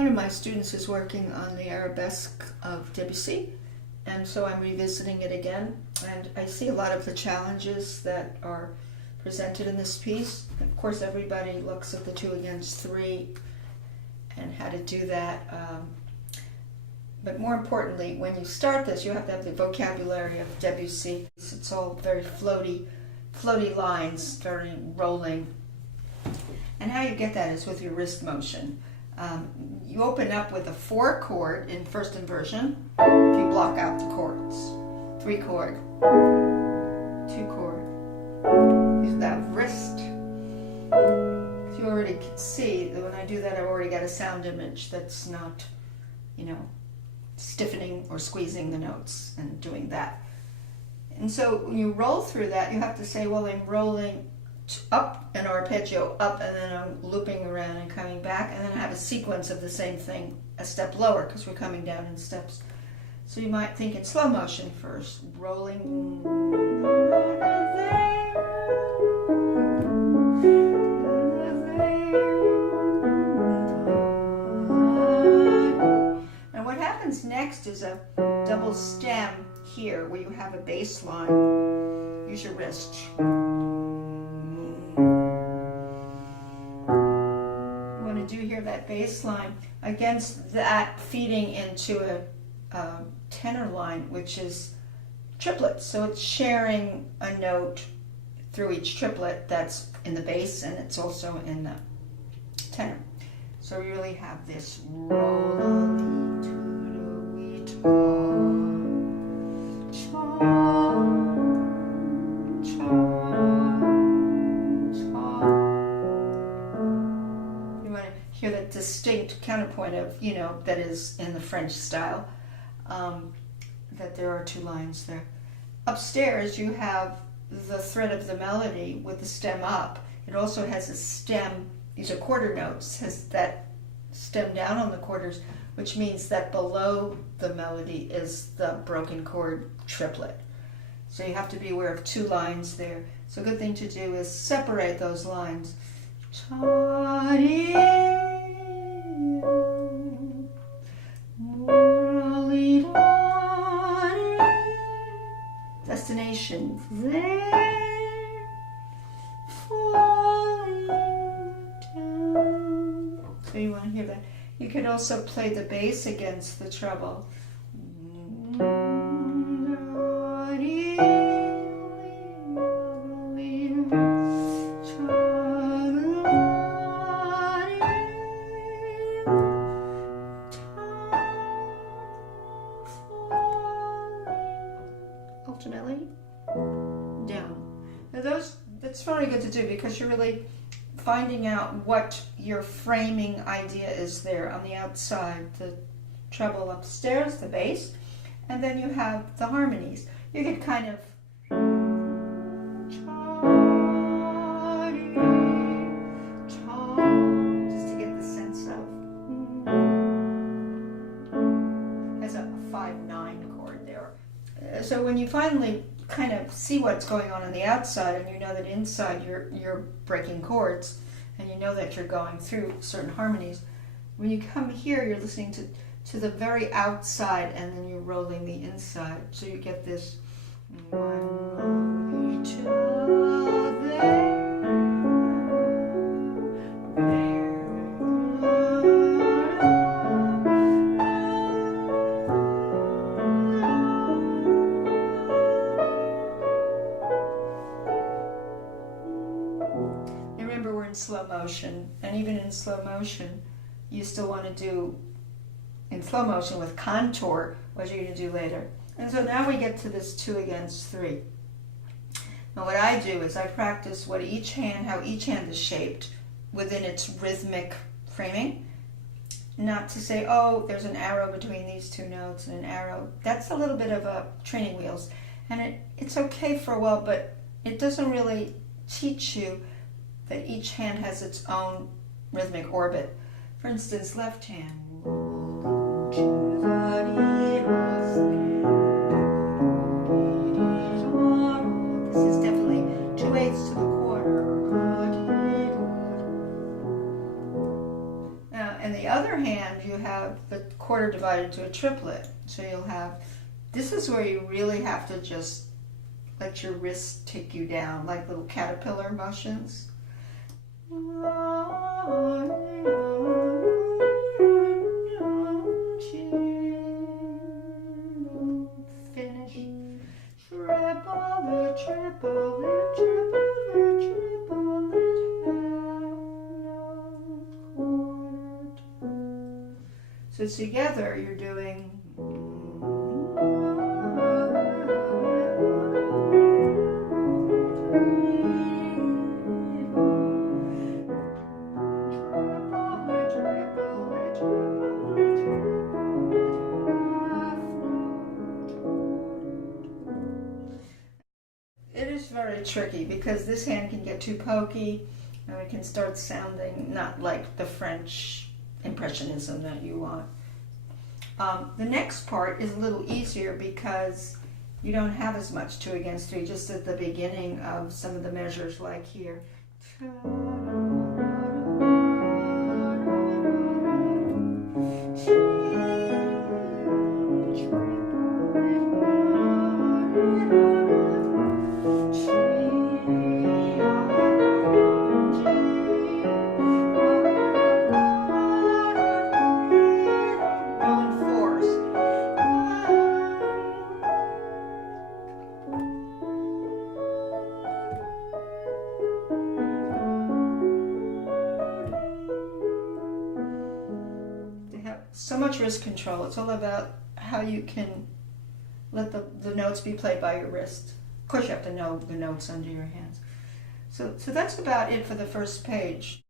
One of my students is working on the Arabesque of Debussy, and so I'm revisiting it again, and I see a lot of the challenges that are presented in this piece. Of course, everybody looks at the 2 against 3 and how to do that. But more importantly, when you start this, you have to have the vocabulary of Debussy. It's all very floaty lines starting rolling. And how you get that is with your wrist motion. You open up with a 4 chord in first inversion. If you block out the chords, 3 chord, 2 chord. Use that wrist. You already can see that when I do that, I've already got a sound image that's not, stiffening or squeezing the notes and doing that. And so when you roll through that, you have to say, well, I'm rolling up an arpeggio up, and then I'm looping around and coming back, and then I have a sequence of the same thing a step lower because we're coming down in steps. So you might think in slow motion first, rolling. And what happens next is a double stem here where you have a bass line. Use your wrist. Do hear that bass line against that feeding into a tenor line, which is triplets. So it's sharing a note through each triplet that's in the bass, and it's also in the tenor. So we really have this hear that distinct counterpoint of, that is in the French style, that there are 2 lines there. Upstairs you have the thread of the melody with the stem up. It also has a stem, these are quarter notes, has that stem down on the quarters, which means that below the melody is the broken chord triplet. So you have to be aware of 2 lines there. So a good thing to do is separate those lines. Destination there, falling down. So you want to hear that. You could also play the bass against the treble. Ultimately down. Now that's very good to do because you're really finding out what your framing idea is there on the outside, the treble upstairs, the bass, and then you have the harmonies. You could kind of just to get the sense of has a 5/9 chord there. So when you finally kind of see what's going on the outside, and you know that inside you're breaking chords, and you know that you're going through certain harmonies, when you come here, you're listening to the very outside, and then you're rolling the inside. So you get this one each other. Slow motion, and even in slow motion you still want to do in slow motion with contour what you're going to do later. And so now we get to this 2 against 3. Now what I do is I practice how each hand is shaped within its rhythmic framing, not to say, oh, there's an arrow between these 2 notes and an arrow. That's a little bit of a training wheels, and it's okay for a while, but it doesn't really teach you that each hand has its own rhythmic orbit. For instance, left hand. This is definitely 2/8 to the quarter. And the other hand hand, you have the quarter divided into a triplet. So you'll have, this is where you really have to just let your wrist take you down, like little caterpillar motions. Finish. Triple it, triple it, triple it, triple it, half note, quarter. So together you're doing. It is very tricky because this hand can get too pokey and it can start sounding not like the French impressionism that you want. The next part is a little easier because you don't have as much 2 against 3 just at the beginning of some of the measures, like here. So much wrist control. It's all about how you can let the notes be played by your wrist. Of course, you have to know the notes under your hands. So that's about it for the first page.